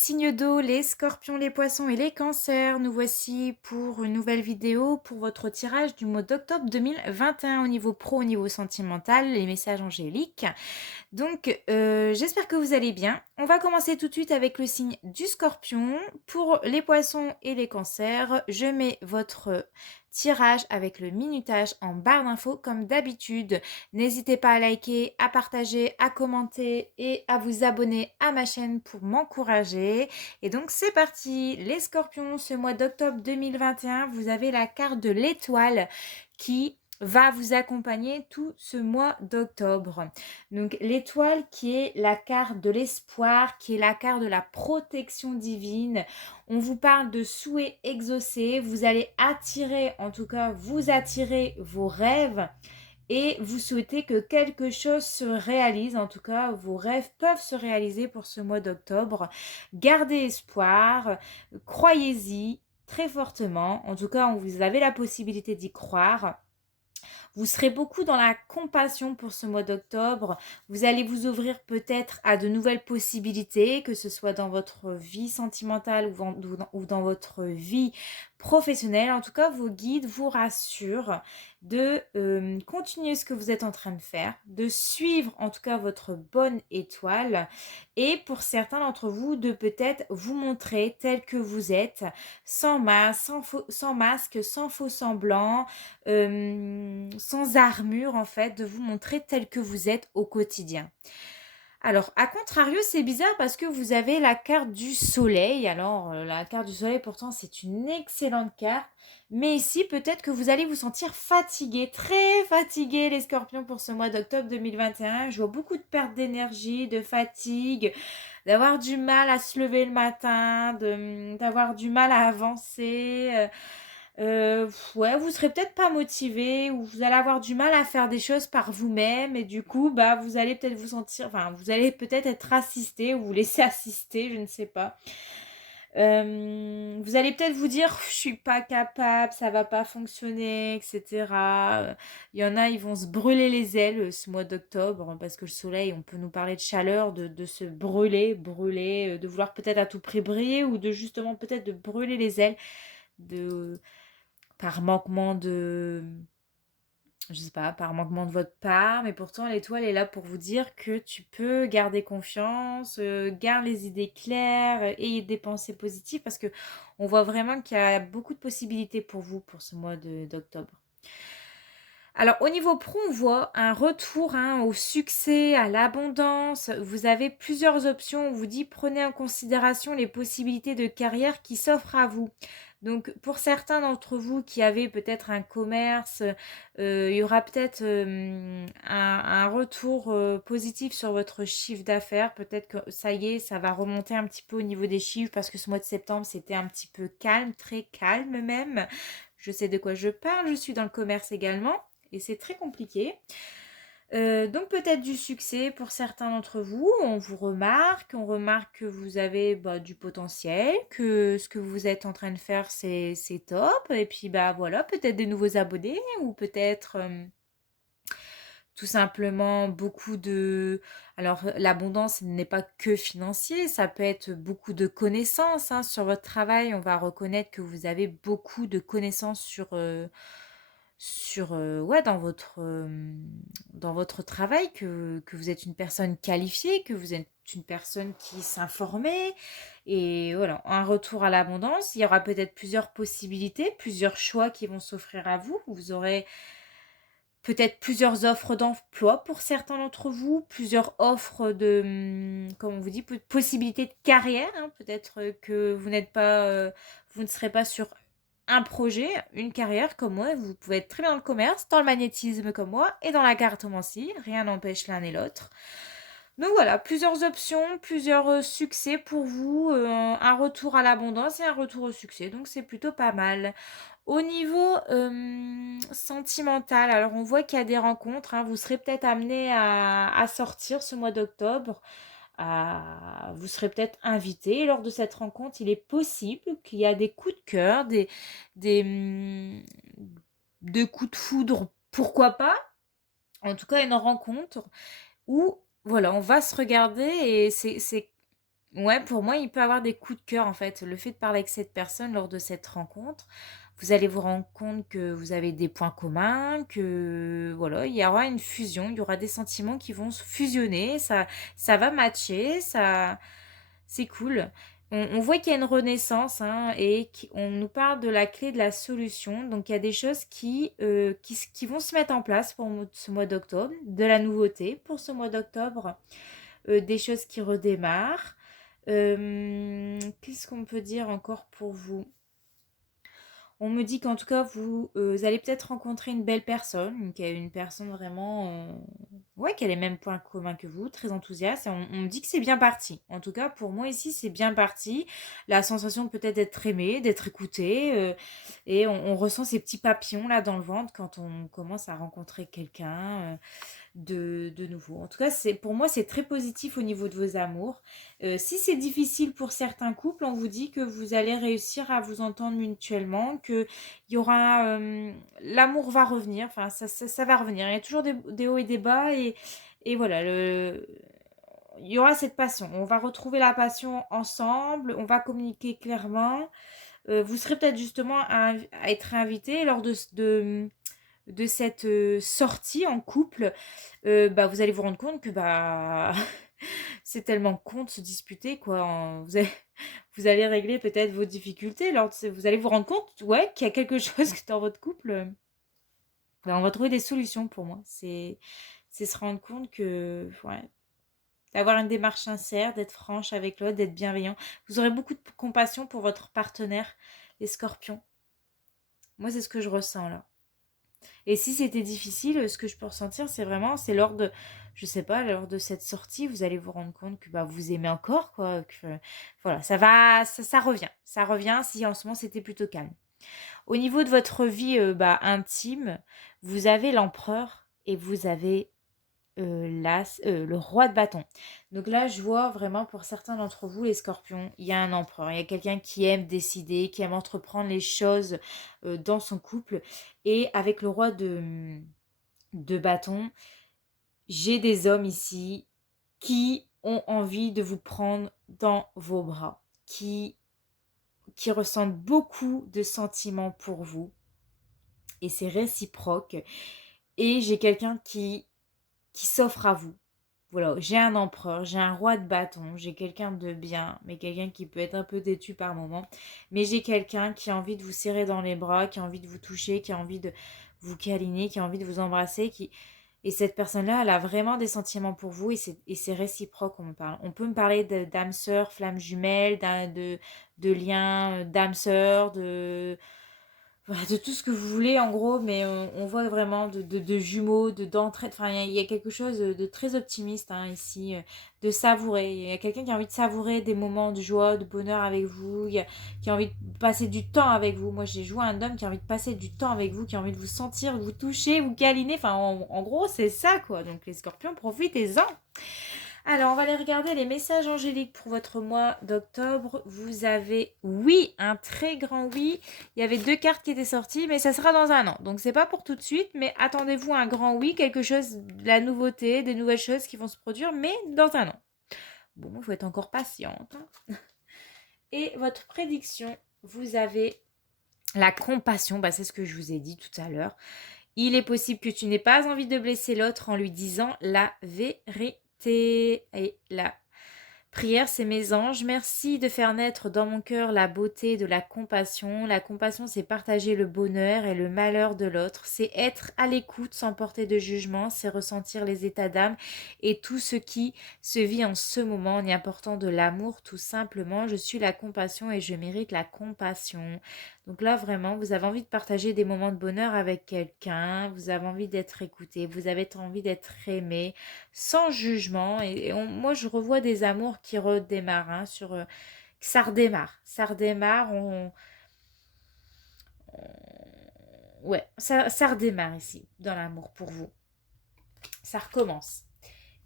signes d'eau, les scorpions, les poissons et les cancers, nous voici pour une nouvelle vidéo pour votre tirage du mois d'octobre 2021 au niveau pro, au niveau sentimental, les messages angéliques. Donc, j'espère que vous allez bien. On va commencer tout de suite avec le signe du scorpion. Pour les poissons et les cancers, je mets votre tirage avec le minutage en barre d'infos comme d'habitude. N'hésitez pas à liker, à partager, à commenter et à vous abonner à ma chaîne pour m'encourager. Et donc, c'est parti. Les scorpions, ce mois d'octobre 2021, vous avez la carte de l'étoile qui va vous accompagner tout ce mois d'octobre. Donc l'étoile qui est la carte de l'espoir, qui est la carte de la protection divine. On vous parle de souhaits exaucés. Vous allez attirer, en tout cas vous attirez vos rêves et vous souhaitez que quelque chose se réalise. En tout cas, vos rêves peuvent se réaliser pour ce mois d'octobre. Gardez espoir, croyez-y très fortement. En tout cas, vous avez la possibilité d'y croire. Vous serez beaucoup dans la compassion pour ce mois d'octobre. Vous allez vous ouvrir peut-être à de nouvelles possibilités, que ce soit dans votre vie sentimentale ou dans votre vie professionnelle. En tout cas, vos guides vous rassurent de continuer ce que vous êtes en train de faire, de suivre en tout cas votre bonne étoile et pour certains d'entre vous, de peut-être vous montrer tel que vous êtes, sans masque, sans masque, sans faux semblant, sans armure en fait, de vous montrer tel que vous êtes au quotidien. Alors, à contrario, c'est bizarre parce que vous avez la carte du soleil. Alors, la carte du soleil, pourtant, c'est une excellente carte. Mais ici, peut-être que vous allez vous sentir fatigué, très fatigué, les scorpions, pour ce mois d'octobre 2021. Je vois beaucoup de perte d'énergie, de fatigue, d'avoir du mal à se lever le matin, d'avoir du mal à avancer. Ouais, vous serez peut-être pas motivé ou vous allez avoir du mal à faire des choses par vous-même et du coup, bah, vous allez peut-être vous sentir, enfin, vous allez peut-être être assisté ou vous laisser assister, je ne sais pas. Vous allez peut-être vous dire, je suis pas capable, ça va pas fonctionner, etc. Il y en a, ils vont se brûler les ailes ce mois d'octobre parce que le soleil, on peut nous parler de chaleur, de se brûler, de vouloir peut-être à tout prix briller ou de justement peut-être de brûler les ailes de par manquement de, je sais pas, par manquement de votre part, mais pourtant l'étoile est là pour vous dire que tu peux garder confiance, garde les idées claires, ayez des pensées positives parce que on voit vraiment qu'il y a beaucoup de possibilités pour vous pour ce mois d'octobre. Alors au niveau pro, on voit un retour au succès, à l'abondance. Vous avez plusieurs options. On vous dit prenez en considération les possibilités de carrière qui s'offrent à vous. Donc pour certains d'entre vous qui avez peut-être un commerce, il y aura peut-être un retour positif sur votre chiffre d'affaires. Peut-être que ça y est, ça va remonter un petit peu au niveau des chiffres parce que ce mois de septembre, c'était un petit peu calme, très calme même. Je sais de quoi je parle, je suis dans le commerce également et c'est très compliqué. Donc peut-être du succès pour certains d'entre vous, on vous remarque, on remarque que vous avez du potentiel, que ce que vous êtes en train de faire c'est top, et puis voilà, peut-être des nouveaux abonnés, ou peut-être tout simplement beaucoup de... Alors l'abondance n'est pas que financier, ça peut être beaucoup de connaissances sur votre travail, on va reconnaître que vous avez beaucoup de connaissances ouais, dans votre travail, que vous êtes une personne qualifiée, que vous êtes une personne qui s'informait. Et voilà, un retour à l'abondance. Il y aura peut-être plusieurs possibilités, plusieurs choix qui vont s'offrir à vous. Vous aurez peut-être plusieurs offres d'emploi pour certains d'entre vous, plusieurs offres comme on vous dit, possibilités de carrière. Peut-être que vous ne serez pas sur un projet, une carrière comme moi. Vous pouvez être très bien dans le commerce, dans le magnétisme comme moi et dans la cartomancie. Rien n'empêche l'un et l'autre. Donc voilà, plusieurs options, plusieurs succès pour vous, un retour à l'abondance et un retour au succès. Donc c'est plutôt pas mal. Au niveau sentimental, alors on voit qu'il y a des rencontres. Vous serez peut-être amené à sortir ce mois d'octobre. Vous serez peut-être invité. Lors de cette rencontre, il est possible qu'il y a des coups de cœur, des, hum, de coups de foudre, pourquoi pas. En tout cas, une rencontre où, voilà, on va se regarder et c'est Ouais, pour moi, il peut avoir des coups de cœur, en fait. Le fait de parler avec cette personne lors de cette rencontre, vous allez vous rendre compte que vous avez des points communs, que voilà, il y aura une fusion, il y aura des sentiments qui vont se fusionner, ça va matcher, ça, c'est cool. On voit qu'il y a une renaissance, hein, et on nous parle de la clé de la solution. Donc, il y a des choses qui vont se mettre en place pour ce mois d'octobre, de la nouveauté pour ce mois d'octobre, des choses qui redémarrent. Qu'est-ce qu'on peut dire encore pour vous? On me dit qu'en tout cas, vous allez peut-être rencontrer une belle personne, qui est une personne vraiment, ouais, qui a les mêmes points communs que vous, très enthousiaste. Et on me dit que c'est bien parti. En tout cas, pour moi ici, c'est bien parti. La sensation peut-être d'être aimé, d'être écouté, et on ressent ces petits papillons là dans le ventre quand on commence à rencontrer quelqu'un. De nouveau. En tout cas, pour moi, c'est très positif au niveau de vos amours. Si c'est difficile pour certains couples, on vous dit que vous allez réussir à vous entendre mutuellement, que il y aura, l'amour va revenir, enfin, ça va revenir. Il y a toujours des hauts et des bas, et voilà, il y aura cette passion. On va retrouver la passion ensemble, on va communiquer clairement. Vous serez peut-être justement à être invité lors de cette sortie en couple. Bah, vous allez vous rendre compte que bah c'est tellement con de se disputer, quoi. Vous allez régler peut-être vos difficultés. Vous allez vous rendre compte, ouais, qu'il y a quelque chose que dans votre couple. Bah, on va trouver des solutions pour moi. C'est se rendre compte que, ouais, d'avoir une démarche sincère, d'être franche avec l'autre, d'être bienveillant. Vous aurez beaucoup de compassion pour votre partenaire, les scorpions. Moi, c'est ce que je ressens là. Et si c'était difficile, ce que je peux ressentir, c'est lors de, je sais pas, lors de cette sortie, vous allez vous rendre compte que bah, vous aimez encore, quoi. Voilà, ça revient si en ce moment c'était plutôt calme. Au niveau de votre vie bah, intime, vous avez l'empereur et vous avez le roi de bâton. Donc là, je vois vraiment pour certains d'entre vous, les scorpions, il y a un empereur. Il y a quelqu'un qui aime décider, qui aime entreprendre les choses dans son couple. Et avec le roi de bâton, j'ai des hommes ici qui ont envie de vous prendre dans vos bras, qui ressentent beaucoup de sentiments pour vous. Et c'est réciproque. Et j'ai quelqu'un qui s'offre à vous. Voilà, j'ai un empereur, j'ai un roi de bâton, j'ai quelqu'un de bien, mais quelqu'un qui peut être un peu têtu par moment. Mais j'ai quelqu'un qui a envie de vous serrer dans les bras, qui a envie de vous toucher, qui a envie de vous câliner, qui a envie de vous embrasser. Et cette personne-là, elle a vraiment des sentiments pour vous, et c'est réciproque, on me parle. On peut me parler d'âme sœur, flamme jumelle, de lien d'âme sœur, voilà, de tout ce que vous voulez en gros, mais on voit vraiment de jumeaux, d'entraide. Enfin, il y a quelque chose de très optimiste hein, ici, de savourer. Il y a quelqu'un qui a envie de savourer des moments de joie, de bonheur avec vous, qui a envie de passer du temps avec vous. Moi, j'ai joué un homme qui a envie de passer du temps avec vous, qui a envie de vous sentir, vous toucher, vous câliner. Enfin, en gros, c'est ça quoi. Donc, les scorpions, profitez-en. Alors, on va aller regarder les messages angéliques pour votre mois d'octobre. Vous avez, oui, un très grand oui. Il y avait 2 cartes qui étaient sorties, mais ça sera dans un an. Donc, c'est pas pour tout de suite, mais attendez-vous à un grand oui, quelque chose, de la nouveauté, des nouvelles choses qui vont se produire, mais dans un an. Bon, il faut être encore patiente. Et votre prédiction, vous avez la compassion. Bah, c'est ce que je vous ai dit tout à l'heure. Il est possible que tu n'aies pas envie de blesser l'autre en lui disant la vérité. Et la prière, c'est mes anges. Merci de faire naître dans mon cœur la beauté de la compassion. La compassion, c'est partager le bonheur et le malheur de l'autre. C'est être à l'écoute sans porter de jugement. C'est ressentir les états d'âme et tout ce qui se vit en ce moment en y apportant de l'amour tout simplement. Je suis la compassion et je mérite la compassion. Donc là, vraiment, vous avez envie de partager des moments de bonheur avec quelqu'un. Vous avez envie d'être écouté. Vous avez envie d'être aimé sans jugement. Moi, je revois des amours qui redémarrent. Hein, ça redémarre. Ça redémarre. Ouais, ça redémarre ici, dans l'amour pour vous. Ça recommence.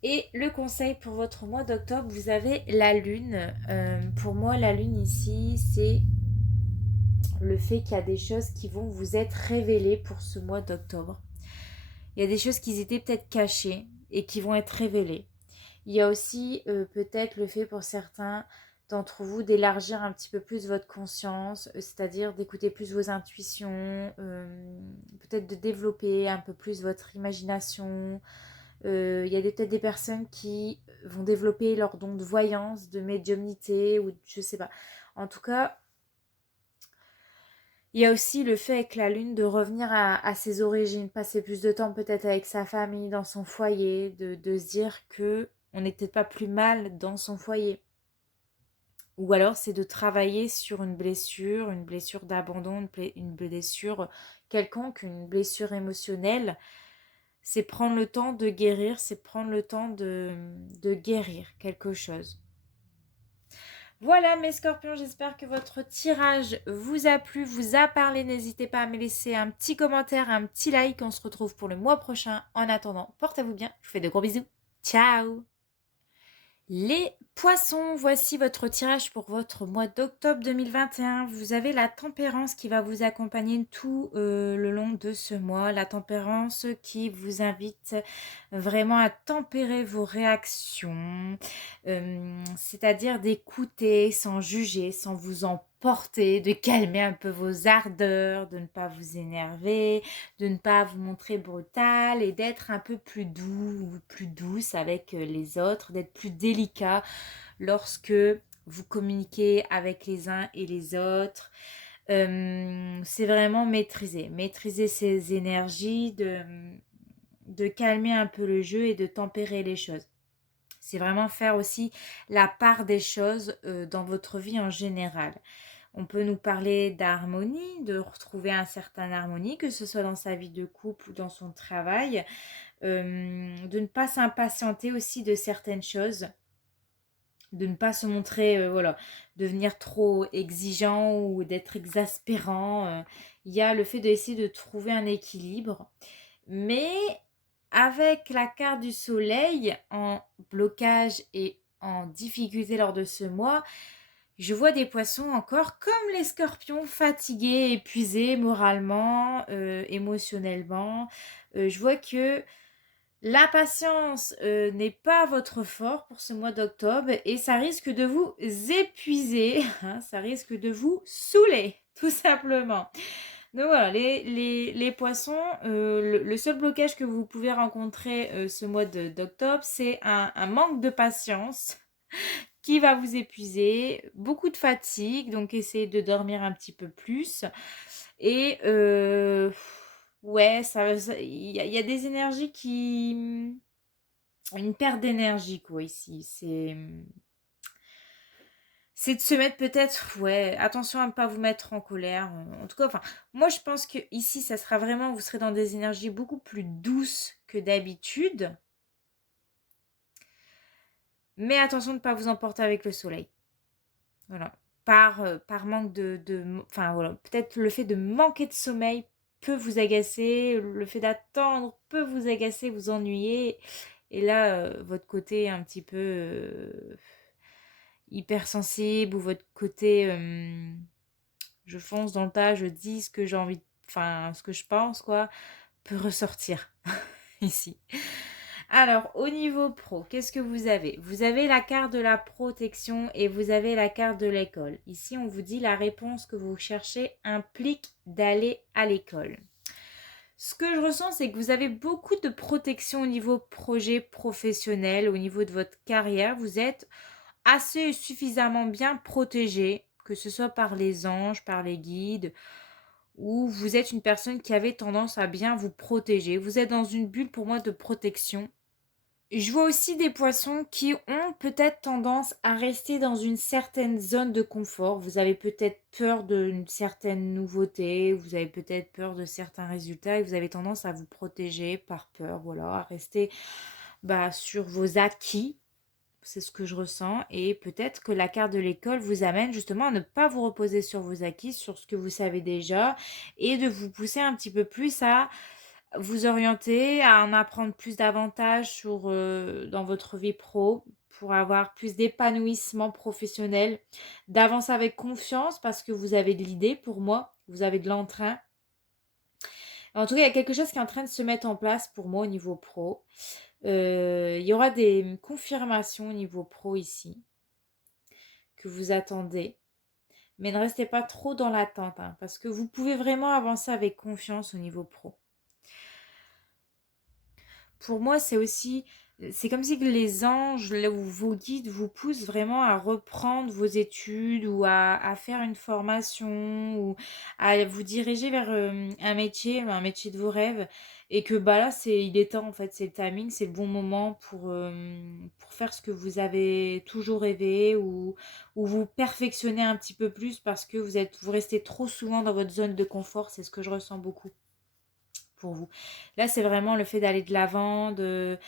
Et le conseil pour votre mois d'octobre, vous avez la lune. Pour moi, la lune ici, c'est le fait qu'il y a des choses qui vont vous être révélées pour ce mois d'octobre. Il y a des choses qui étaient peut-être cachées et qui vont être révélées. Il y a aussi peut-être le fait pour certains d'entre vous d'élargir un petit peu plus votre conscience, c'est-à-dire d'écouter plus vos intuitions, peut-être de développer un peu plus votre imagination. Il y a peut-être des personnes qui vont développer leur don de voyance, de médiumnité, ou je sais pas. En tout cas, il y a aussi le fait avec la lune de revenir à ses origines, passer plus de temps peut-être avec sa famille, dans son foyer, de se dire que on n'est peut-être pas plus mal dans son foyer. Ou alors c'est de travailler sur une blessure d'abandon, une blessure quelconque, une blessure émotionnelle. C'est prendre le temps de guérir, c'est prendre le temps de guérir quelque chose. Voilà mes scorpions, j'espère que votre tirage vous a plu, vous a parlé. N'hésitez pas à me laisser un petit commentaire, un petit like. On se retrouve pour le mois prochain. En attendant, portez-vous bien. Je vous fais de gros bisous. Ciao! Les poissons, voici votre tirage pour votre mois d'octobre 2021. Vous avez la tempérance qui va vous accompagner tout le long de ce mois. La tempérance qui vous invite vraiment à tempérer vos réactions, c'est-à-dire d'écouter sans juger, sans vous emporter, de calmer un peu vos ardeurs, de ne pas vous énerver, de ne pas vous montrer brutal et d'être un peu plus doux ou plus douce avec les autres, d'être plus délicat lorsque vous communiquez avec les uns et les autres. C'est vraiment maîtriser ses énergies, de calmer un peu le jeu et de tempérer les choses. C'est vraiment faire aussi la part des choses dans votre vie en général. On peut nous parler d'harmonie, de retrouver un certain harmonie, que ce soit dans sa vie de couple ou dans son travail, de ne pas s'impatienter aussi de certaines choses, de ne pas se montrer, voilà, devenir trop exigeant ou d'être exaspérant. Il y a le fait d'essayer de trouver un équilibre, mais avec la carte du soleil en blocage et en difficulté lors de ce mois, je vois des poissons encore comme les scorpions, fatigués, épuisés moralement, émotionnellement. Je vois que la patience n'est pas votre fort pour ce mois d'octobre et ça risque de vous épuiser, hein, ça risque de vous saouler, tout simplement. Donc voilà, les poissons, le seul blocage que vous pouvez rencontrer ce mois d'octobre, c'est un manque de patience qui va vous épuiser, beaucoup de fatigue, donc essayez de dormir un petit peu plus. Et ouais, il y a des énergies qui... Une perte d'énergie, quoi, ici. C'est de se mettre peut-être, ouais, attention à ne pas vous mettre en colère. En tout cas, enfin, moi je pense que ici, ça sera vraiment, vous serez dans des énergies beaucoup plus douces que d'habitude. Mais attention de ne pas vous emporter avec le soleil. Voilà. Par manque enfin voilà, peut-être le fait de manquer de sommeil peut vous agacer, le fait d'attendre peut vous agacer, vous ennuyer. Et là, votre côté un petit peu hypersensible ou votre côté je fonce dans le tas, je dis ce que j'ai envie, enfin ce que je pense, quoi, peut ressortir ici. Alors, au niveau pro, qu'est-ce que vous avez? Vous avez la carte de la protection et vous avez la carte de l'école. Ici, on vous dit la réponse que vous cherchez implique d'aller à l'école. Ce que je ressens, c'est que vous avez beaucoup de protection au niveau projet professionnel, au niveau de votre carrière. Vous êtes assez suffisamment bien protégé, que ce soit par les anges, par les guides, ou vous êtes une personne qui avait tendance à bien vous protéger. Vous êtes dans une bulle pour moi de protection. Je vois aussi des poissons qui ont peut-être tendance à rester dans une certaine zone de confort. Vous avez peut-être peur d'une certaine nouveauté, vous avez peut-être peur de certains résultats et vous avez tendance à vous protéger par peur, voilà, à rester sur vos acquis. C'est ce que je ressens et peut-être que la carte de l'école vous amène justement à ne pas vous reposer sur vos acquis, sur ce que vous savez déjà et de vous pousser un petit peu plus à vous orienter, à en apprendre plus davantage dans votre vie pro pour avoir plus d'épanouissement professionnel, d'avancer avec confiance parce que vous avez de l'idée pour moi, vous avez de l'entrain. En tout cas, il y a quelque chose qui est en train de se mettre en place pour moi au niveau pro. Il y aura des confirmations au niveau pro ici que vous attendez. Mais ne restez pas trop dans l'attente, hein, parce que vous pouvez vraiment avancer avec confiance au niveau pro. Pour moi, c'est comme si que les anges là, ou vos guides vous poussent vraiment à reprendre vos études ou à faire une formation ou à vous diriger vers un métier de vos rêves. Et que bah là, il est temps en fait, c'est le timing, c'est le bon moment pour faire ce que vous avez toujours rêvé ou vous perfectionner un petit peu plus parce que vous restez trop souvent dans votre zone de confort, c'est ce que je ressens beaucoup pour vous. Là, c'est vraiment le fait d'aller de l'avant, de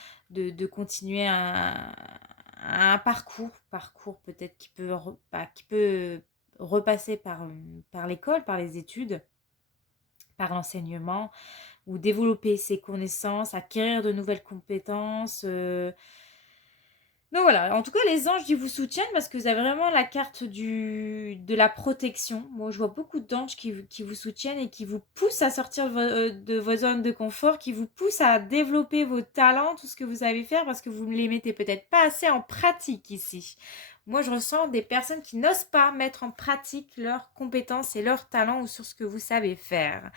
continuer un parcours peut-être qui peut repasser par l'école, par les études, par l'enseignement, ou développer ses connaissances, acquérir de nouvelles compétences. Donc voilà, en tout cas, les anges, ils vous soutiennent parce que vous avez vraiment la carte de la protection. Moi, je vois beaucoup d'anges qui vous soutiennent et qui vous poussent à sortir de vos zones de confort, qui vous poussent à développer vos talents, tout ce que vous savez faire parce que vous ne les mettez peut-être pas assez en pratique ici. Moi, je ressens des personnes qui n'osent pas mettre en pratique leurs compétences et leurs talents ou sur ce que vous savez faire.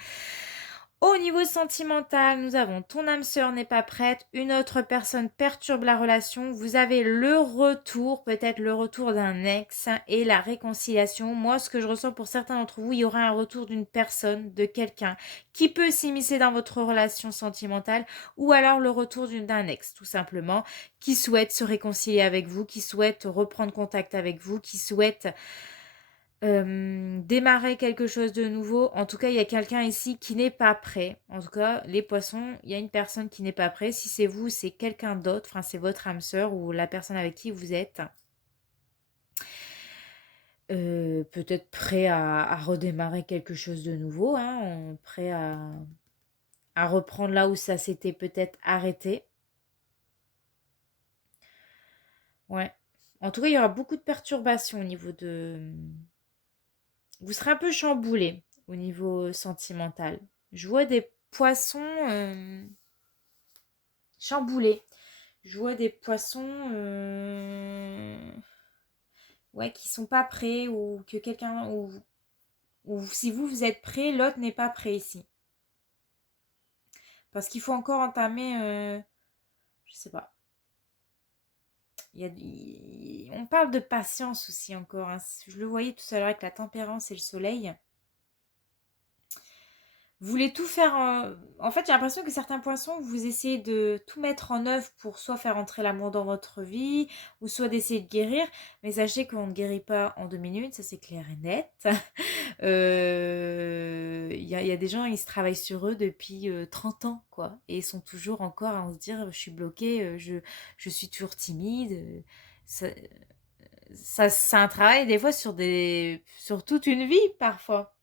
Au niveau sentimental, nous avons ton âme sœur n'est pas prête, une autre personne perturbe la relation, vous avez le retour, peut-être le retour d'un ex et la réconciliation. Moi, ce que je ressens pour certains d'entre vous, il y aura un retour d'une personne, de quelqu'un qui peut s'immiscer dans votre relation sentimentale ou alors le retour d'un ex, tout simplement, qui souhaite se réconcilier avec vous, qui souhaite reprendre contact avec vous, qui souhaite démarrer quelque chose de nouveau. En tout cas, il y a quelqu'un ici qui n'est pas prêt. En tout cas, les poissons, il y a une personne qui n'est pas prêt. Si c'est vous, c'est quelqu'un d'autre. Enfin, c'est votre âme sœur ou la personne avec qui vous êtes. Peut-être prêt à redémarrer quelque chose de nouveau. Hein, prêt à reprendre là où ça s'était peut-être arrêté. Ouais. En tout cas, il y aura beaucoup de perturbations au niveau de... Vous serez un peu chamboulé au niveau sentimental. Je vois des poissons chamboulés. Je vois des poissons ouais, qui sont pas prêts ou que quelqu'un ou si vous êtes prêt, l'autre n'est pas prêt ici. Parce qu'il faut encore entamer je sais pas. On parle de patience aussi encore. Hein. Je le voyais tout à l'heure avec la tempérance et le soleil. Vous voulez tout faire. En fait, j'ai l'impression que certains poissons, vous essayez de tout mettre en œuvre pour soit faire entrer l'amour dans votre vie, ou soit d'essayer de guérir. Mais sachez qu'on ne guérit pas en 2 minutes, ça c'est clair et net. Il y a des gens, ils se travaillent sur eux depuis 30 ans, quoi. Et ils sont toujours encore à se dire, je suis bloquée, je suis toujours timide. C'est un travail des fois sur toute une vie, parfois.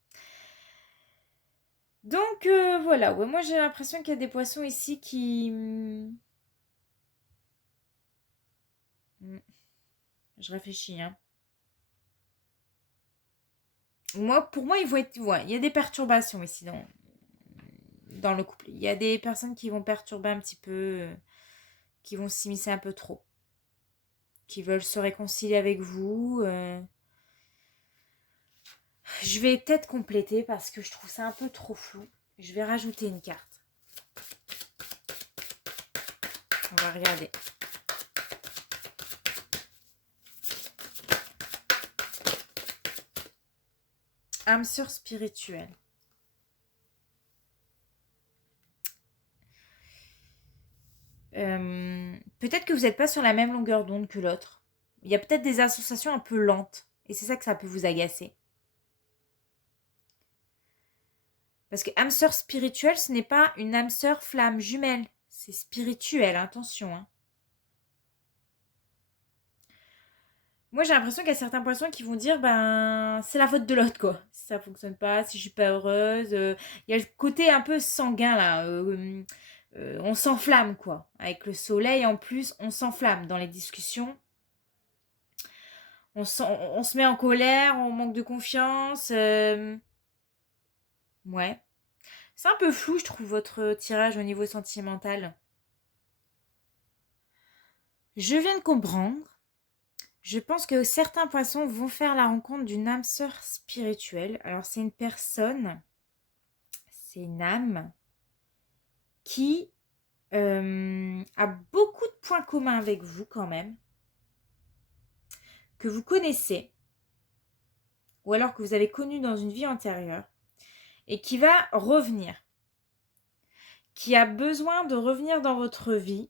Donc voilà, ouais, moi j'ai l'impression qu'il y a des poissons ici qui... Je réfléchis, hein. Pour moi, il faut être... ouais, il y a des perturbations ici dans le couple. Il y a des personnes qui vont perturber un petit peu, qui vont s'immiscer un peu trop, qui veulent se réconcilier avec vous. Je vais peut-être compléter parce que je trouve ça un peu trop flou. Je vais rajouter une carte. On va regarder. Âme sœur spirituelle. Peut-être que vous n'êtes pas sur la même longueur d'onde que l'autre. Il y a peut-être des associations un peu lentes. Et c'est ça que ça peut vous agacer. Parce que âme sœur spirituelle, ce n'est pas une âme sœur flamme jumelle. C'est spirituel, attention. Hein. Moi, j'ai l'impression qu'il y a certains poissons qui vont dire, ben, c'est la faute de l'autre, quoi. Si ça fonctionne pas, si je suis pas heureuse. Il y a le côté un peu sanguin, là. On s'enflamme, quoi. Avec le soleil, en plus, on s'enflamme dans les discussions. On se met en colère, on manque de confiance. Ouais. C'est un peu flou, je trouve, votre tirage au niveau sentimental. Je viens de comprendre. Je pense que certains poissons vont faire la rencontre d'une âme sœur spirituelle. Alors, c'est une personne, c'est une âme qui a beaucoup de points communs avec vous quand même, que vous connaissez, ou alors que vous avez connu dans une vie antérieure, et qui va revenir, qui a besoin de revenir dans votre vie.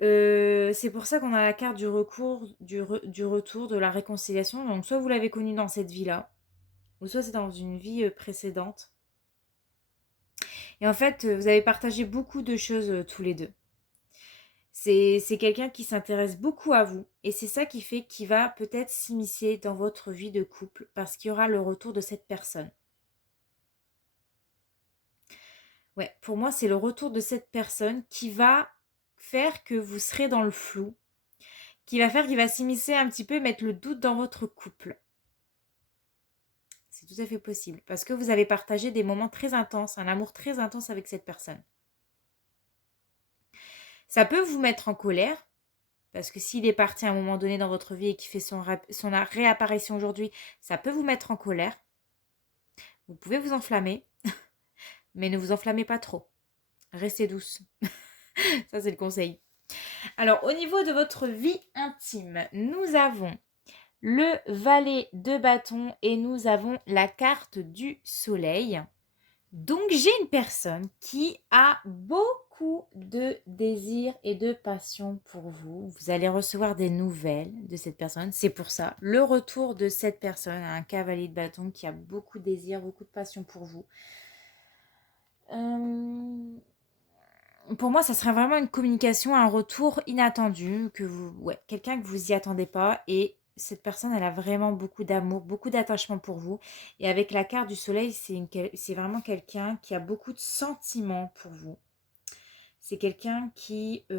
C'est pour ça qu'on a la carte du recours, du retour, de la réconciliation. Donc soit vous l'avez connu dans cette vie-là, ou soit c'est dans une vie précédente. Et en fait, vous avez partagé beaucoup de choses tous les deux. C'est quelqu'un qui s'intéresse beaucoup à vous. Et c'est ça qui fait qu'il va peut-être s'immiscer dans votre vie de couple parce qu'il y aura le retour de cette personne. Ouais, pour moi, c'est le retour de cette personne qui va faire que vous serez dans le flou, qui va faire qu'il va s'immiscer un petit peu, mettre le doute dans votre couple. C'est tout à fait possible parce que vous avez partagé des moments très intenses, un amour très intense avec cette personne. Ça peut vous mettre en colère parce que s'il est parti à un moment donné dans votre vie et qu'il fait son réapparition aujourd'hui, ça peut vous mettre en colère. Vous pouvez vous enflammer, mais ne vous enflammez pas trop. Restez douce. Ça, c'est le conseil. Alors, au niveau de votre vie intime, nous avons le valet de bâton et nous avons la carte du soleil. Donc, j'ai une personne qui a beaucoup de désir et de passion pour vous. Vous allez recevoir des nouvelles de cette personne. C'est pour ça, le retour de cette personne, un cavalier de bâton qui a beaucoup de désir, beaucoup de passion pour vous. Pour moi, ça serait vraiment une communication, un retour inattendu, quelqu'un que vous y attendez pas. Et cette personne, elle a vraiment beaucoup d'amour, beaucoup d'attachement pour vous. Et avec la carte du soleil, c'est vraiment quelqu'un qui a beaucoup de sentiments pour vous. C'est quelqu'un qui a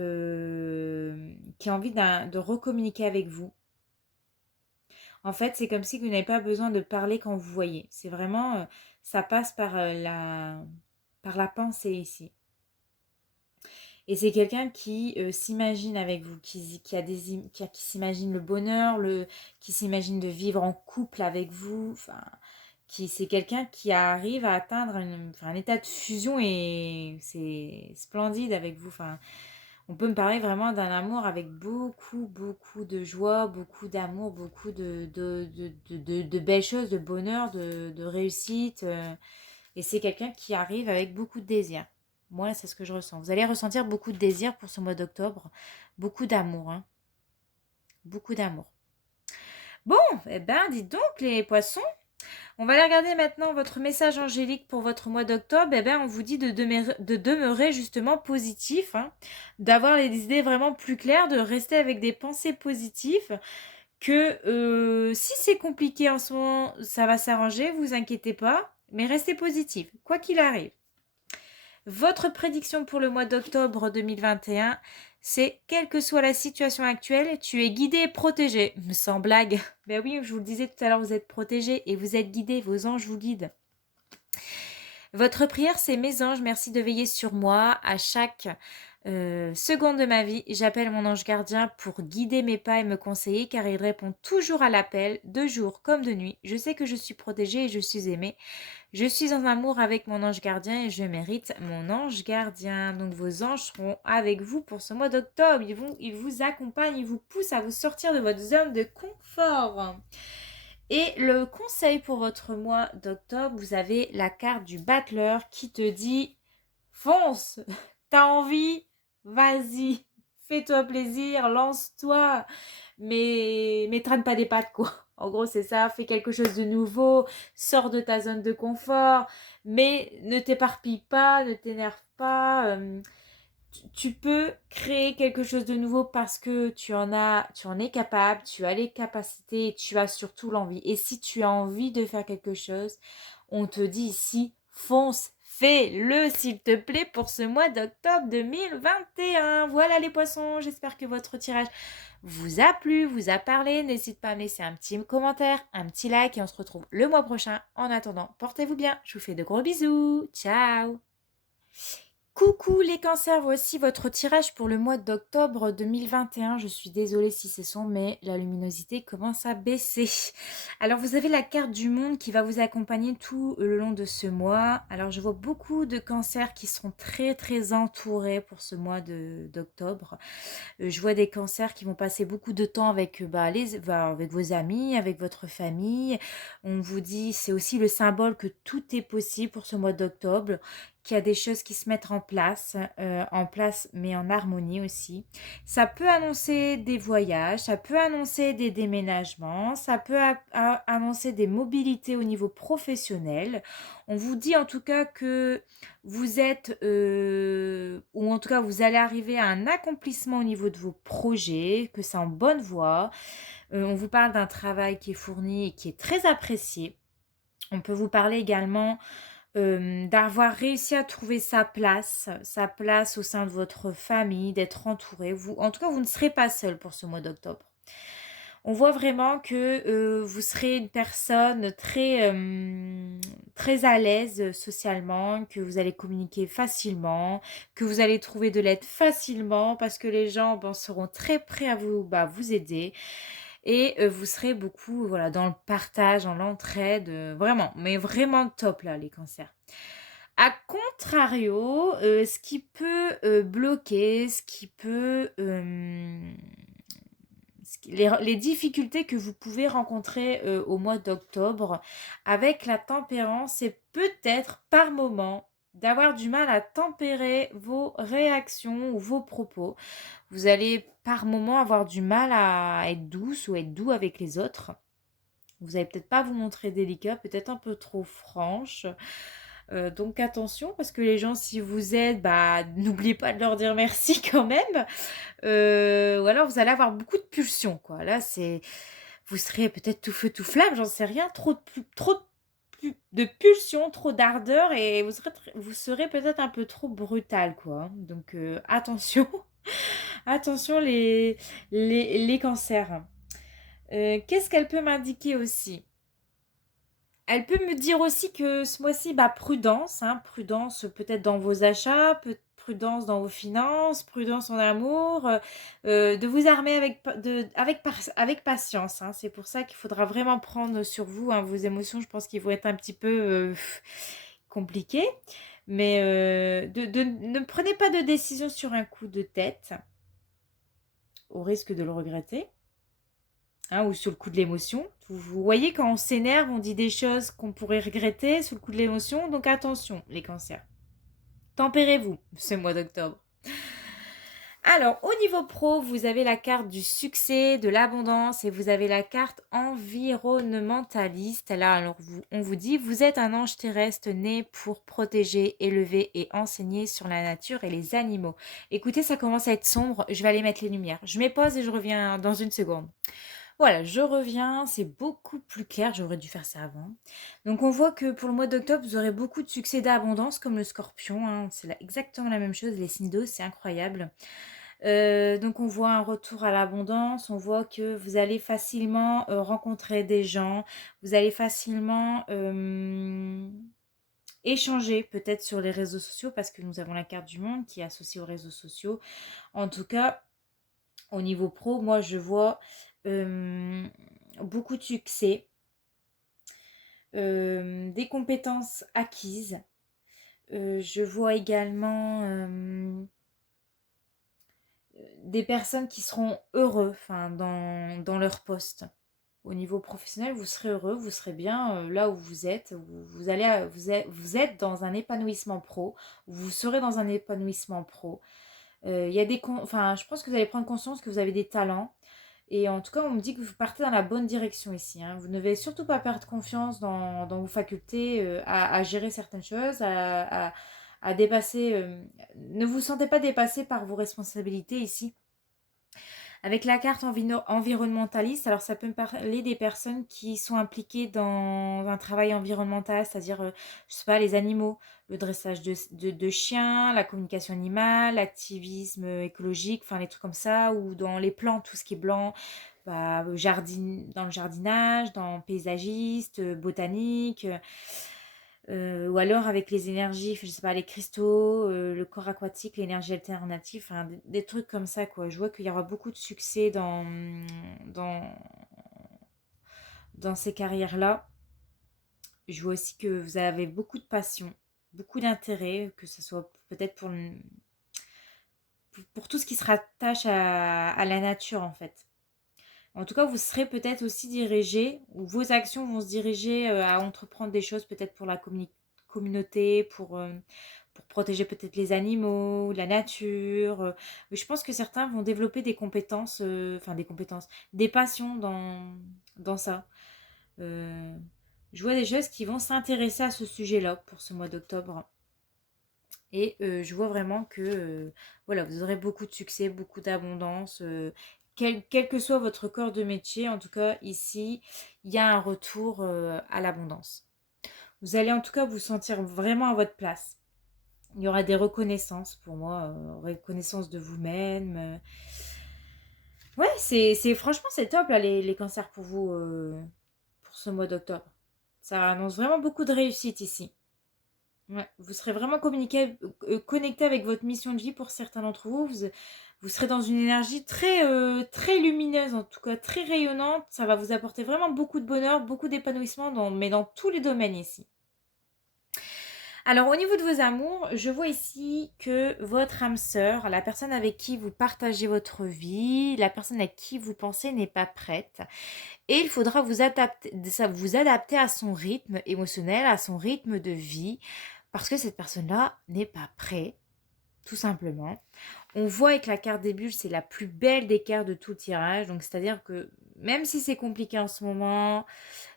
envie de recommuniquer avec vous. En fait, c'est comme si vous n'avez pas besoin de parler quand vous voyez. C'est vraiment, ça passe par la pensée ici. Et c'est quelqu'un qui s'imagine avec vous, qui s'imagine le bonheur, qui s'imagine de vivre en couple avec vous. Enfin, c'est quelqu'un qui arrive à atteindre un état de fusion et c'est splendide avec vous. Enfin, on peut me parler vraiment d'un amour avec beaucoup, beaucoup de joie, beaucoup d'amour, beaucoup de belles choses, de bonheur, de réussite. Et c'est quelqu'un qui arrive avec beaucoup de désir. Moi, c'est ce que je ressens. Vous allez ressentir beaucoup de désir pour ce mois d'octobre. Beaucoup d'amour. Hein. Beaucoup d'amour. Bon, eh ben, dites donc, les poissons. On va aller regarder maintenant votre message angélique pour votre mois d'octobre. Eh ben, on vous dit de demeurer justement positif, hein, d'avoir les idées vraiment plus claires, de rester avec des pensées positives. Que si c'est compliqué en ce moment, ça va s'arranger, vous inquiétez pas, mais restez positif, quoi qu'il arrive. Votre prédiction pour le mois d'octobre 2021, c'est quelle que soit la situation actuelle, tu es guidé et protégé. Sans blague. Ben oui, je vous le disais tout à l'heure, vous êtes protégé et vous êtes guidé, vos anges vous guident. Votre prière, c'est mes anges, merci de veiller sur moi à chaque seconde de ma vie. J'appelle mon ange gardien pour guider mes pas et me conseiller car il répond toujours à l'appel, de jour comme de nuit. Je sais que je suis protégée et je suis aimée. Je suis en amour avec mon ange gardien et je mérite mon ange gardien. Donc vos anges seront avec vous pour ce mois d'octobre. Ils vous accompagnent, ils vous poussent à vous sortir de votre zone de confort. Et le conseil pour votre mois d'octobre, vous avez la carte du battleur qui te dit fonce, t'as envie, vas-y, fais-toi plaisir, lance-toi, mais traîne pas des pattes quoi. En gros, c'est ça, fais quelque chose de nouveau, sors de ta zone de confort, mais ne t'éparpille pas, ne t'énerve pas. Tu peux créer quelque chose de nouveau parce que tu en es capable, tu as les capacités et tu as surtout l'envie. Et si tu as envie de faire quelque chose, on te dit ici, fonce, fais-le s'il te plaît pour ce mois d'octobre 2021. Voilà les poissons, j'espère que votre tirage vous a plu, vous a parlé. N'hésite pas à me laisser un petit commentaire, un petit like et on se retrouve le mois prochain. En attendant, portez-vous bien. Je vous fais de gros bisous. Ciao. Coucou les cancers, voici votre tirage pour le mois d'octobre 2021. Je suis désolée si c'est sombre, mais la luminosité commence à baisser. Alors vous avez la carte du monde qui va vous accompagner tout le long de ce mois. Alors je vois beaucoup de cancers qui seront très très entourés pour ce mois d'octobre. Je vois des cancers qui vont passer beaucoup de temps avec, avec vos amis, avec votre famille. On vous dit, c'est aussi le symbole que tout est possible pour ce mois d'octobre, qu'il y a des choses qui se mettent en place, mais en harmonie aussi. Ça peut annoncer des voyages, ça peut annoncer des déménagements, ça peut annoncer des mobilités au niveau professionnel. On vous dit en tout cas que vous êtes, ou en tout cas vous allez arriver à un accomplissement au niveau de vos projets, que c'est en bonne voie. On vous parle d'un travail qui est fourni et qui est très apprécié. On peut vous parler également d'avoir réussi à trouver sa place au sein de votre famille, d'être entouré. Vous, en tout cas, vous ne serez pas seul pour ce mois d'octobre. On voit vraiment que vous serez une personne très à l'aise socialement, que vous allez communiquer facilement, que vous allez trouver de l'aide facilement parce que les gens seront très prêts à vous aider. Et vous serez beaucoup voilà, dans le partage, dans l'entraide, vraiment, mais vraiment top là, les cancers. A contrario, ce qui peut bloquer, ce qui peut les difficultés que vous pouvez rencontrer au mois d'octobre avec la tempérance, c'est peut-être par moment d'avoir du mal à tempérer vos réactions ou vos propos. Vous allez par moment avoir du mal à être douce ou être doux avec les autres. Vous allez peut-être pas vous montrer délicat, peut-être un peu trop franche. Donc attention, parce que les gens, si vous aident, n'oubliez pas de leur dire merci quand même. Ou alors vous allez avoir beaucoup de pulsions, quoi. Là, vous serez peut-être tout feu, tout flamme, j'en sais rien. De pulsions, trop d'ardeur et vous serez peut-être un peu trop brutal, quoi. Donc attention, attention les cancers. Qu'est-ce qu'elle peut m'indiquer aussi? Elle peut me dire aussi que ce mois-ci, prudence, hein, prudence peut-être dans vos achats, prudence dans vos finances, prudence en amour, de vous armer avec patience, hein. C'est pour ça qu'il faudra vraiment prendre sur vous, hein, vos émotions. Je pense qu'ils vont être un petit peu compliquées. Mais ne prenez pas de décision sur un coup de tête, au risque de le regretter. Hein, ou sur le coup de l'émotion. Vous voyez, quand on s'énerve, on dit des choses qu'on pourrait regretter sous le coup de l'émotion. Donc attention, les cancers. Tempérez-vous ce mois d'octobre. Alors, au niveau pro, vous avez la carte du succès, de l'abondance et vous avez la carte environnementaliste. Là, alors, on vous dit, vous êtes un ange terrestre né pour protéger, élever et enseigner sur la nature et les animaux. Écoutez, ça commence à être sombre. Je vais aller mettre les lumières. Je mets pause et je reviens dans une seconde. Voilà, je reviens, c'est beaucoup plus clair, j'aurais dû faire ça avant. Donc on voit que pour le mois d'octobre, vous aurez beaucoup de succès d'abondance comme le scorpion, hein, exactement la même chose, les signes d'eau, c'est incroyable. Donc on voit un retour à l'abondance, on voit que vous allez facilement rencontrer des gens, vous allez facilement échanger peut-être sur les réseaux sociaux parce que nous avons la carte du monde qui est associée aux réseaux sociaux. En tout cas, au niveau pro, moi je vois beaucoup de succès, des compétences acquises. Je vois également des personnes qui seront heureux dans leur poste. Au niveau professionnel, vous serez heureux, vous serez bien là où vous êtes. Vous êtes dans un épanouissement pro. Vous serez dans un épanouissement pro. Il y a je pense que vous allez prendre conscience que vous avez des talents. Et en tout cas, on me dit que vous partez dans la bonne direction ici, hein. Vous ne devez surtout pas perdre confiance dans vos facultés à gérer certaines choses, à dépasser. Ne vous sentez pas dépassé par vos responsabilités ici. Avec la carte environnementaliste, alors ça peut me parler des personnes qui sont impliquées dans un travail environnemental, c'est-à-dire, je sais pas, les animaux, le dressage de chiens, la communication animale, l'activisme écologique, enfin les trucs comme ça, ou dans les plantes, tout ce qui est blanc, dans le jardinage, dans le paysagiste, botanique. Ou alors avec les énergies, je sais pas, les cristaux, le corps aquatique, l'énergie alternative, enfin, des trucs comme ça, quoi. Je vois qu'il y aura beaucoup de succès dans, dans ces carrières-là. Je vois aussi que vous avez beaucoup de passion, beaucoup d'intérêt, que ce soit peut-être pour tout ce qui se rattache à la nature, en fait. En tout cas, vous serez peut-être aussi dirigé, ou vos actions vont se diriger à entreprendre des choses peut-être pour la communauté, pour protéger peut-être les animaux, la nature. Je pense que certains vont développer des compétences, enfin des compétences, des passions dans ça. Euh, je vois des choses qui vont s'intéresser à ce sujet-là pour ce mois d'octobre. Et je vois vraiment que voilà, vous aurez beaucoup de succès, beaucoup d'abondance. Quel que soit votre corps de métier, en tout cas ici, il y a un retour à l'abondance. Vous allez en tout cas vous sentir vraiment à votre place. Il y aura des reconnaissances pour moi, reconnaissance de vous-même. Ouais, franchement, c'est top là, les cancers pour vous, pour ce mois d'octobre. Ça annonce vraiment beaucoup de réussite ici. Ouais, vous serez vraiment connecté avec votre mission de vie pour certains d'entre vous. Vous serez dans une énergie très lumineuse, en tout cas très rayonnante. Ça va vous apporter vraiment beaucoup de bonheur, beaucoup d'épanouissement, mais dans tous les domaines ici. Alors au niveau de vos amours, je vois ici que votre âme sœur, la personne avec qui vous partagez votre vie, la personne avec qui vous pensez n'est pas prête. Et il faudra vous adapter à son rythme émotionnel, à son rythme de vie, parce que cette personne-là n'est pas prête, tout simplement. On voit avec la carte des bulles, c'est la plus belle des cartes de tout le tirage. Donc, c'est-à-dire que même si c'est compliqué en ce moment,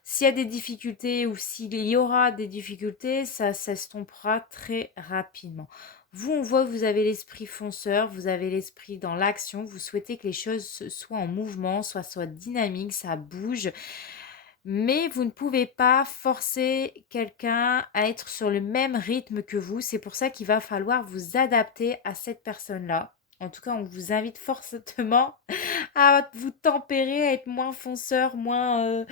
s'il y a des difficultés ou s'il y aura des difficultés, ça s'estompera très rapidement. Vous, on voit que vous avez l'esprit fonceur, vous avez l'esprit dans l'action, vous souhaitez que les choses soient en mouvement, soient dynamiques, ça bouge. Mais vous ne pouvez pas forcer quelqu'un à être sur le même rythme que vous. C'est pour ça qu'il va falloir vous adapter à cette personne-là. En tout cas, on vous invite fortement à vous tempérer, à être moins fonceur, moins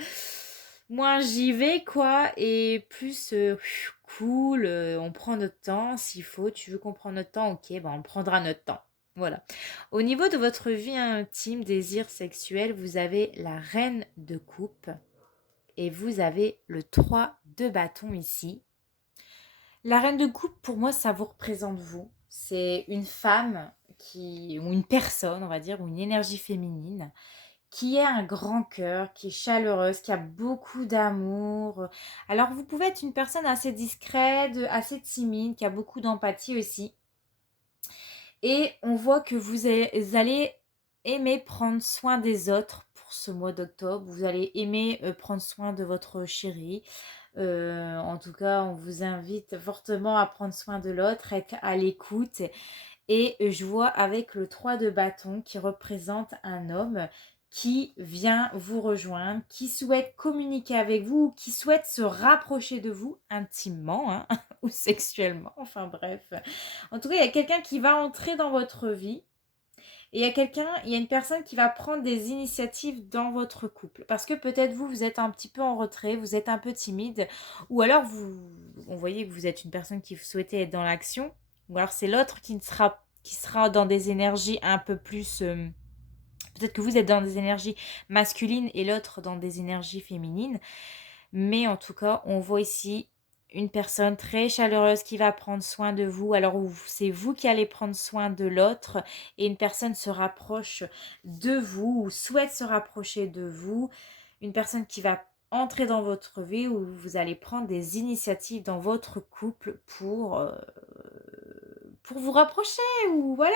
j'y vais, quoi, et plus cool. On prend notre temps. S'il faut, tu veux qu'on prenne notre temps, ok, ben on prendra notre temps. Voilà. Au niveau de votre vie intime, désir sexuel, vous avez la reine de coupe et vous avez le 3 de bâton ici. La reine de coupe, pour moi, ça vous représente vous. C'est une femme ou une personne, on va dire, ou une énergie féminine qui a un grand cœur, qui est chaleureuse, qui a beaucoup d'amour. Alors, vous pouvez être une personne assez discrète, assez timide, qui a beaucoup d'empathie aussi. Et on voit que vous allez aimer prendre soin des autres pour ce mois d'octobre. Vous allez aimer prendre soin de votre chéri. En tout cas, on vous invite fortement à prendre soin de l'autre, être à l'écoute. Et je vois avec le 3 de bâton qui représente un homme qui vient vous rejoindre, qui souhaite communiquer avec vous, qui souhaite se rapprocher de vous intimement hein, ou sexuellement, enfin bref. En tout cas, il y a quelqu'un qui va entrer dans votre vie et il y a une personne qui va prendre des initiatives dans votre couple. Parce que peut-être vous êtes un petit peu en retrait, vous êtes un peu timide, ou alors on voyait que vous êtes une personne qui souhaitait être dans l'action, ou alors c'est l'autre qui sera dans des énergies un peu plus... peut-être que vous êtes dans des énergies masculines et l'autre dans des énergies féminines. Mais en tout cas, on voit ici une personne très chaleureuse qui va prendre soin de vous. Alors c'est vous qui allez prendre soin de l'autre et une personne se rapproche de vous ou souhaite se rapprocher de vous. Une personne qui va entrer dans votre vie où vous allez prendre des initiatives dans votre couple pour vous rapprocher ou voilà.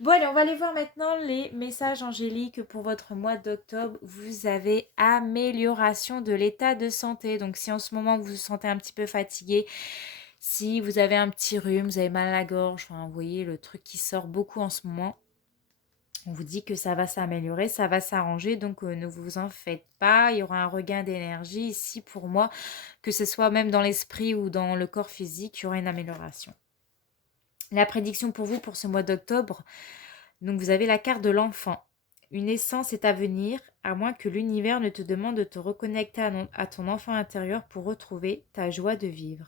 Bon, allez, on va aller voir maintenant les messages angéliques pour votre mois d'octobre. Vous avez amélioration de l'état de santé. Donc, si en ce moment vous vous sentez un petit peu fatigué, si vous avez un petit rhume, vous avez mal à la gorge, enfin, vous voyez le truc qui sort beaucoup en ce moment, on vous dit que ça va s'améliorer, ça va s'arranger. Donc, ne vous en faites pas. Il y aura un regain d'énergie ici pour moi, que ce soit même dans l'esprit ou dans le corps physique, il y aura une amélioration. La prédiction pour vous pour ce mois d'octobre, donc vous avez la carte de l'enfant. Une naissance est à venir, à moins que l'univers ne te demande de te reconnecter à ton enfant intérieur pour retrouver ta joie de vivre.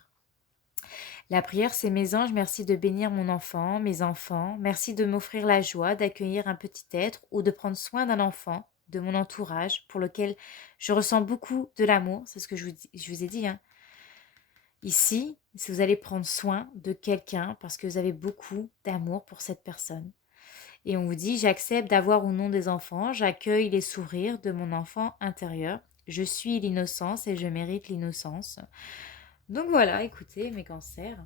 La prière, c'est mes anges, merci de bénir mon enfant, mes enfants, merci de m'offrir la joie d'accueillir un petit être ou de prendre soin d'un enfant de mon entourage pour lequel je ressens beaucoup de l'amour, c'est ce que je vous ai dit. Hein. Ici, si vous allez prendre soin de quelqu'un parce que vous avez beaucoup d'amour pour cette personne. Et on vous dit, j'accepte d'avoir ou non des enfants, j'accueille les sourires de mon enfant intérieur, je suis l'innocence et je mérite l'innocence. Donc voilà, écoutez, mes cancers.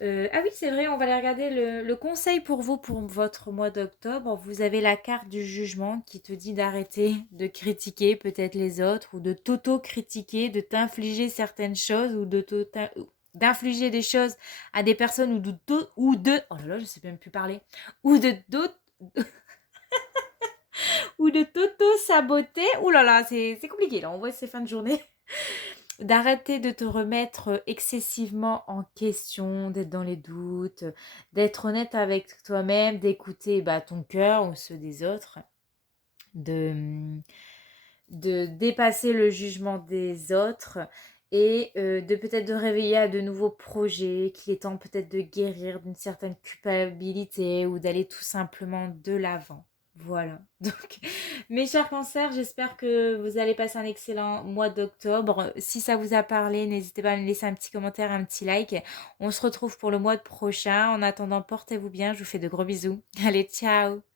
Ah oui, c'est vrai, on va aller regarder le conseil pour vous pour votre mois d'octobre. Vous avez la carte du jugement qui te dit d'arrêter de critiquer peut-être les autres ou de t'auto-critiquer, de t'infliger certaines choses ou d'infliger des choses à des personnes oh là là, je sais même plus parler, ou de d'autres ou de t'auto-saboter. Ouh là là, c'est compliqué là, on voit ces fins de journée. D'arrêter de te remettre excessivement en question, d'être dans les doutes, d'être honnête avec toi-même, d'écouter ton cœur ou ceux des autres, de, de dépasser le jugement des autres et de peut-être de réveiller à de nouveaux projets, qu'il est temps peut-être de guérir d'une certaine culpabilité ou d'aller tout simplement de l'avant. Voilà. Donc, mes chers cancers, j'espère que vous allez passer un excellent mois d'octobre. Si ça vous a parlé, n'hésitez pas à me laisser un petit commentaire, un petit like. On se retrouve pour le mois prochain. En attendant, portez-vous bien. Je vous fais de gros bisous. Allez, ciao!